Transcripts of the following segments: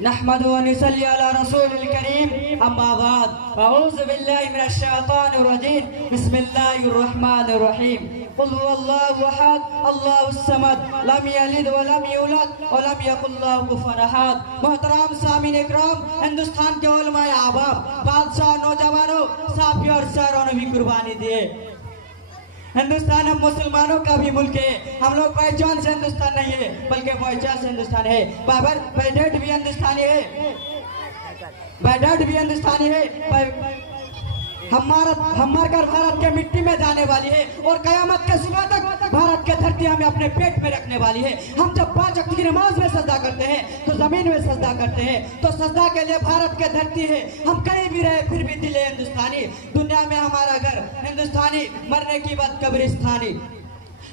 नहमदु व नसल्ली अला रसूलिल करीम अम्मा बाद अऊज़ु बिल्लाहि मिनश शैतानिर रजीम बिस्मिल्लाहिर रहमानिर रहीम कुल हुवल्लाहु अहद अल्लाहुस समद लम यलिद व लम यूलद व लम यकुल लहु कुफुवन अहद। मोहतरम सामीन इकराम, हिंदुस्तान के उलमाए आबाब, बादशाह, नौजवानों, साफियों और शहरों ने भी कुर्बानी दिए। हिंदुस्तान हम मुसलमानों का भी मुल्क है। हम लोग पहचान से हिंदुस्तान नहीं है बल्कि पहचान से हिंदुस्तान है। बैडेड भी हिंदुस्तानी है, बैडेड भी हिंदुस्तानी है। हमारा घर भारत के मिट्टी में जाने वाली है और कयामत के सुबह तक भारत के धरती हमें अपने पेट में रखने वाली है। हम जब 5 वक्त की नमाज में सजदा करते हैं तो जमीन में सजदा करते हैं, तो सजदा के लिए भारत के धरती है। हम कहीं भी रहे फिर भी दिल हिंदुस्तानी। दुनिया में हमारा घर हिंदुस्तानी, मरने की बाद कब्रिस्तानी।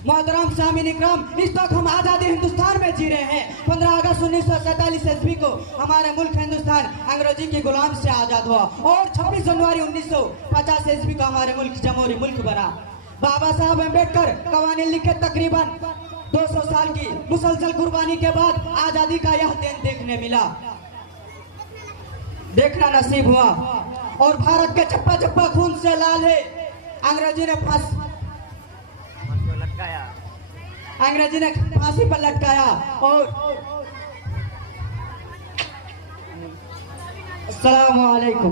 मोहतरम सामीन इकराम, इस वक्त हम आज़ादी हिंदुस्तान में जी रहे हैं। 15 अगस्त 1947 ईस्वी को हमारा मुल्क हिंदुस्तान अंग्रेजी की गुलाम से आज़ाद हुआ और 26 जनवरी 1950 ईस्वी को हमारे मुल्क जमहूरी मुल्क बना। बाबा साहब अम्बेडकर कवानीन लिखे, तकरीबन 200 साल की मुसलसल कुर्बानी के बाद आज़ादी का यह दिन देखने मिला, देखना नसीब हुआ। और भारत के चप्पा चप्पा खून से लाल है। अंग्रेजी ने फांसी पर लटकाया और अस्सलामु अलैकुम।